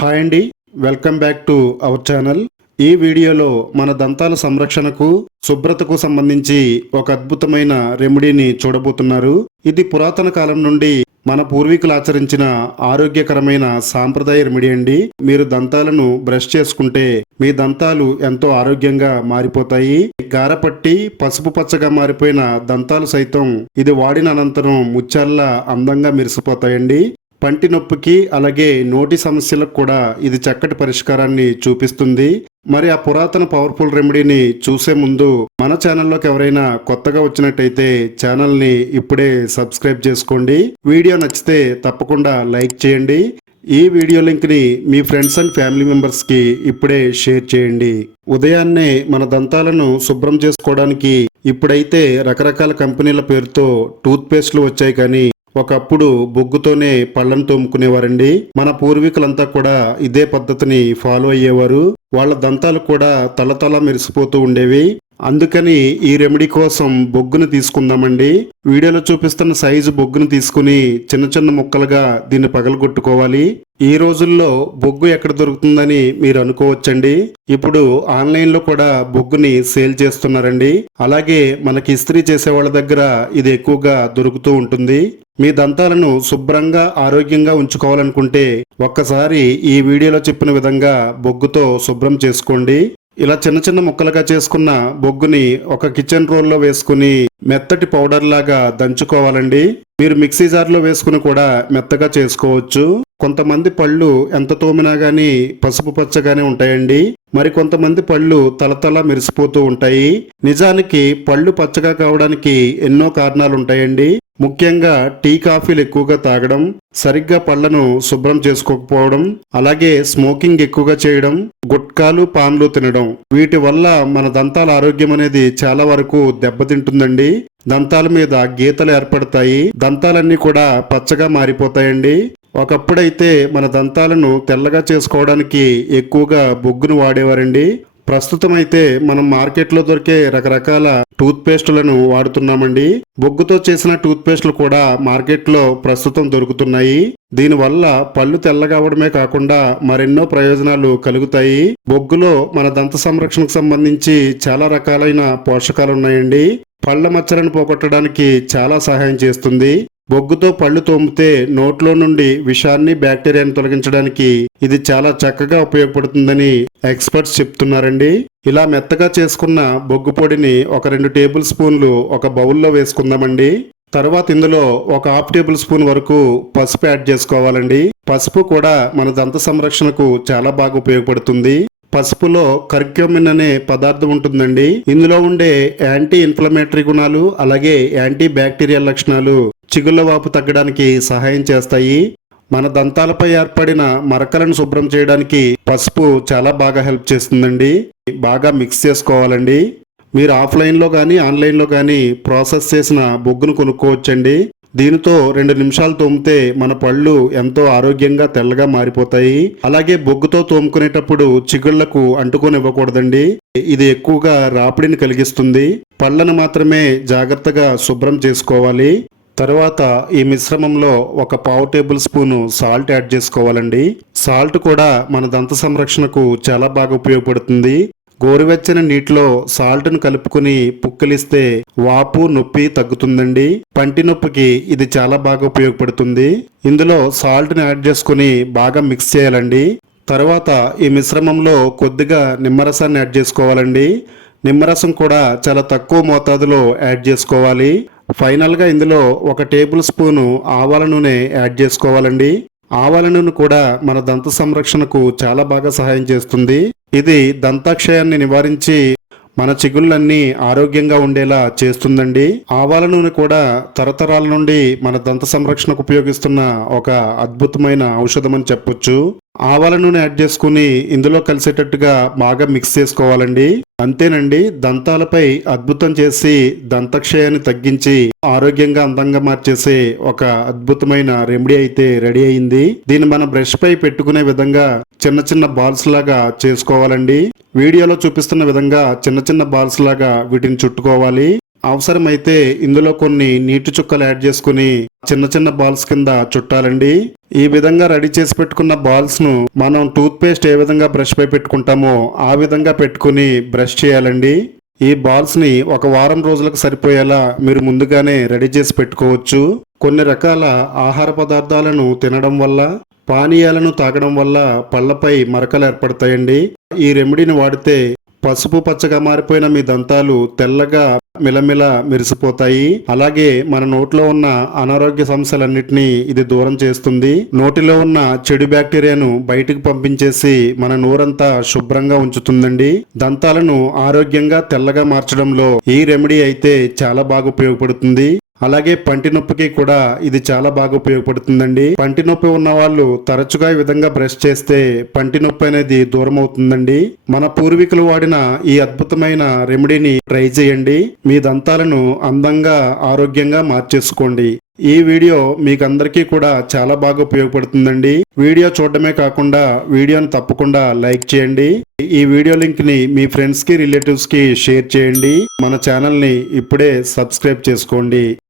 Hi అండి, welcome back to our channel. ఈ వీడియోలో మన దంతాల సంరక్షణకు శుభ్రతకు సంబంధించి ఒక అద్భుతమైన రెమెడీని చూడబోతున్నారు. ఇది పురాతన కాలం నుండి మన పూర్వీకులు ఆచరించిన ఆరోగ్యకరమైన సాంప్రదాయ రెమెడీ అండి. మీరు దంతాలను బ్రష్ చేసుకుంటే మీ దంతాలు ఎంతో ఆరోగ్యంగా మారిపోతాయి. గారపట్టి పసుపు పచ్చగా మారిపోయిన దంతాలు సైతం ఇది వాడిన అనంతరం ముత్యాల్లా అందంగా మెరిసిపోతాయండి. పంటి నొప్పికి అలాగే నోటి సమస్యలకు కూడా ఇది చక్కటి పరిష్కారాన్ని చూపిస్తుంది. మరి ఆ పురాతన పవర్ఫుల్ రెమెడీని చూసే ముందు మన ఛానల్లోకి ఎవరైనా కొత్తగా వచ్చినట్టయితే ఛానల్ని ఇప్పుడే సబ్స్క్రైబ్ చేసుకోండి. వీడియో నచ్చితే తప్పకుండా లైక్ చేయండి. ఈ వీడియో లింక్ని మీ ఫ్రెండ్స్ అండ్ ఫ్యామిలీ మెంబర్స్కి ఇప్పుడే షేర్ చేయండి. ఉదయాన్నే మన దంతాలను శుభ్రం చేసుకోవడానికి ఇప్పుడైతే రకరకాల కంపెనీల పేరుతో టూత్ పేస్ట్లు వచ్చాయి, కానీ ఒకప్పుడు బొగ్గుతోనే పళ్ళను తోముకునేవారండి. మన పూర్వీకులంతా కూడా ఇదే పద్ధతిని ఫాలో అయ్యేవారు. వాళ్ళ దంతాలు కూడా తలతల మెరిసిపోతూ ఉండేవి. అందుకని ఈ రెమెడీ కోసం బొగ్గును తీసుకుందామండి. వీడియోలో చూపిస్తున్న సైజు బొగ్గును తీసుకుని చిన్న చిన్న ముక్కలుగా దీన్ని పగలగొట్టుకోవాలి. ఈ రోజుల్లో బొగ్గు ఎక్కడ దొరుకుతుందని మీరు అనుకోవచ్చండి. ఇప్పుడు ఆన్లైన్లో కూడా బొగ్గుని సేల్ చేస్తున్నారండి. అలాగే మనకి ఇస్త్రీ చేసే వాళ్ళ దగ్గర ఇది ఎక్కువగా దొరుకుతూ ఉంటుంది. మీ దంతాలను శుభ్రంగా ఆరోగ్యంగా ఉంచుకోవాలనుకుంటే ఒక్కసారి ఈ వీడియోలో చెప్పిన విధంగా బొగ్గుతో శుభ్రం చేసుకోండి. ఇలా చిన్న చిన్న ముక్కలుగా చేసుకున్న బొగ్గుని ఒక కిచెన్ రోల్లో వేసుకుని మెత్తటి పౌడర్ లాగా దంచుకోవాలండి. మీరు మిక్సీ జార్లో వేసుకుని కూడా మెత్తగా చేసుకోవచ్చు. కొంతమంది పళ్ళు ఎంత తోమినా గానీ పసుపు పచ్చగానే ఉంటాయండి. మరి కొంతమంది పళ్ళు తలతల మెరిసిపోతూ ఉంటాయి. నిజానికి పళ్ళు పచ్చగా కావడానికి ఎన్నో కారణాలు ఉంటాయండి. ముఖ్యంగా టీ కాఫీలు ఎక్కువగా తాగడం, సరిగ్గా పళ్లను శుభ్రం చేసుకోకపోవడం, అలాగే స్మోకింగ్ ఎక్కువగా చేయడం, గుట్కాలు పాన్లు తినడం, వీటి వల్ల మన దంతాల ఆరోగ్యం అనేది చాలా వరకు దెబ్బతింటుందండి. దంతాల మీద గీతలు ఏర్పడతాయి. దంతాలన్నీ కూడా పచ్చగా మారిపోతాయండి. ఒకప్పుడైతే మన దంతాలను తెల్లగా చేసుకోవడానికి ఎక్కువగా బొగ్గును వాడేవారండి. ప్రస్తుతం అయితే మనం మార్కెట్లో దొరికే రకరకాల టూత్ పేస్టులను వాడుతున్నామండి. బొగ్గుతో చేసిన టూత్ పేస్టులు కూడా మార్కెట్లో ప్రస్తుతం దొరుకుతున్నాయి. దీనివల్ల పళ్ళు తెల్లగా అవడమే కాకుండా మరెన్నో ప్రయోజనాలు కలుగుతాయి. బొగ్గులో మన దంత సంరక్షణకు సంబంధించి చాలా రకాలైన పోషకాలు ఉన్నాయండి. పళ్ళ మచ్చలను పోగొట్టడానికి చాలా సహాయం చేస్తుంది. బొగ్గుతో పళ్ళు తోమితే నోట్లో నుండి విషాన్ని, బ్యాక్టీరియాని తొలగించడానికి ఇది చాలా చక్కగా ఉపయోగపడుతుందని ఎక్స్పర్ట్స్ చెప్తున్నారండి. ఇలా మెత్తగా చేసుకున్న బొగ్గు పొడిని ఒక 2 టేబుల్ స్పూన్లు ఒక బౌల్లో వేసుకుందామండి. తర్వాత ఇందులో ఒక 1/2 టేబుల్ స్పూన్ వరకు పసుపు యాడ్ చేసుకోవాలండి. పసుపు కూడా మన దంత సంరక్షణకు చాలా బాగా ఉపయోగపడుతుంది. పసుపులో కర్క్యూమిన్ అనే పదార్థం ఉంటుందండి. ఇందులో ఉండే యాంటీ ఇన్ఫ్లమేటరీ గుణాలు అలాగే యాంటీ బ్యాక్టీరియల్ లక్షణాలు చిగుళ్ళ వాపు తగ్గడానికి సహాయం చేస్తాయి. మన దంతాలపై ఏర్పడిన మరకలను శుభ్రం చేయడానికి పసుపు చాలా బాగా హెల్ప్ చేస్తుందండి. బాగా మిక్స్ చేసుకోవాలండి. మీరు ఆఫ్లైన్లో కానీ ఆన్లైన్లో కానీ ప్రాసెస్ చేసిన బొగ్గును కొనుక్కోవచ్చండి. దీనితో 2 నిమిషాలు తోమితే మన పళ్ళు ఎంతో ఆరోగ్యంగా తెల్లగా మారిపోతాయి. అలాగే బొగ్గుతో తోముకునేటప్పుడు చిగుళ్లకు అంటుకొనివ్వకూడదండి. ఇది ఎక్కువగా రాపిడిని కలిగిస్తుంది. పళ్ళను మాత్రమే జాగ్రత్తగా శుభ్రం చేసుకోవాలి. తర్వాత ఈ మిశ్రమంలో ఒక 1/4 టేబుల్ స్పూను సాల్ట్ యాడ్ చేసుకోవాలండి. సాల్ట్ కూడా మన దంత సంరక్షణకు చాలా బాగా ఉపయోగపడుతుంది. గోరువెచ్చని నీటిలో సాల్ట్ను కలుపుకుని పుక్కిలిస్తే వాపు, నొప్పి తగ్గుతుందండి. పంటి నొప్పికి ఇది చాలా బాగా ఉపయోగపడుతుంది. ఇందులో సాల్ట్ని యాడ్ చేసుకుని బాగా మిక్స్ చేయాలండి. తర్వాత ఈ మిశ్రమంలో కొద్దిగా నిమ్మరసాన్ని యాడ్ చేసుకోవాలండి. నిమ్మరసం కూడా చాలా తక్కువ మోతాదులో యాడ్ చేసుకోవాలి. ఫైనల్గా ఇందులో 1 టేబుల్ స్పూను ఆవాల నూనె యాడ్ చేసుకోవాలండి. ఆవాల నూనె కూడా మన దంత సంరక్షణకు చాలా బాగా సహాయం చేస్తుంది. ఇది దంతాక్షయాన్ని నివారించి మన చిగుళ్ళన్నీ ఆరోగ్యంగా ఉండేలా చేస్తుందండి. ఆవాల నూనె కూడా తరతరాల నుండి మన దంత సంరక్షణకు ఉపయోగిస్తున్న ఒక అద్భుతమైన ఔషధం అని చెప్పొచ్చు. ఆవాల నూనె యాడ్ చేసుకుని ఇందులో కలిసేటట్టుగా బాగా మిక్స్ చేసుకోవాలండి. అంతేనండి, దంతాలపై అద్భుతం చేసి దంతక్షయాన్ని తగ్గించి ఆరోగ్యంగా అందంగా మార్చేసే ఒక అద్భుతమైన రెమెడీ అయితే రెడీ అయింది. దీన్ని మన బ్రష్ పై పెట్టుకునే విధంగా చిన్న చిన్న బాల్స్ లాగా చేసుకోవాలండి. వీడియోలో చూపిస్తున్న విధంగా చిన్న చిన్న బాల్స్ లాగా వీటిని చుట్టుకోవాలి. అవసరమైతే ఇందులో కొన్ని నీటి చుక్కలు యాడ్ చేసుకుని చిన్న చిన్న బాల్స్ కింద చుట్టాలండి. ఈ విధంగా రెడీ చేసి పెట్టుకున్న బాల్స్ ను మనం టూత్ పేస్ట్ ఏ విధంగా బ్రష్ పై పెట్టుకుంటామో ఆ విధంగా పెట్టుకుని బ్రష్ చేయాలండి. ఈ బాల్స్ ని ఒక వారం రోజులకు సరిపోయేలా మీరు ముందుగానే రెడీ చేసి పెట్టుకోవచ్చు. కొన్ని రకాల ఆహార పదార్థాలను తినడం వల్ల, పానీయాలను తాగడం వల్ల పళ్లపై మరకలు ఏర్పడతాయండి. ఈ రెమెడీని వాడితే పసుపు పచ్చగా మారిపోయిన మీ దంతాలు తెల్లగా మిలమిల మెరిసిపోతాయి. అలాగే మన నోట్లో ఉన్న అనారోగ్య సమస్యలన్నిటినీ ఇది దూరం చేస్తుంది. నోటిలో ఉన్న చెడు బ్యాక్టీరియాను బయటికి పంపించేసి మన నోరంతా శుభ్రంగా ఉంచుతుందండి. దంతాలను ఆరోగ్యంగా తెల్లగా మార్చడంలో ఈ రెమెడీ అయితే చాలా బాగా ఉపయోగపడుతుంది. అలాగే పంటి నొప్పికి కూడా ఇది చాలా బాగా ఉపయోగపడుతుందండి. పంటి నొప్పి ఉన్న వాళ్ళు తరచుగా ఈ విధంగా బ్రష్ చేస్తే పంటి నొప్పి అనేది దూరం అవుతుందండి. మన పూర్వీకులు వాడిన ఈ అద్భుతమైన రెమెడీని ట్రై చేయండి. మీ దంతాలను అందంగా ఆరోగ్యంగా మార్చేసుకోండి. ఈ వీడియో మీకు అందరికీ కూడా చాలా బాగా ఉపయోగపడుతుందండి. వీడియో చూడడమే కాకుండా వీడియోని తప్పకుండా లైక్ చేయండి. ఈ వీడియో లింక్ ని మీ ఫ్రెండ్స్ కి, రిలేటివ్స్ కి షేర్ చేయండి. మన ఛానల్ ని ఇప్పుడే సబ్స్క్రైబ్ చేసుకోండి.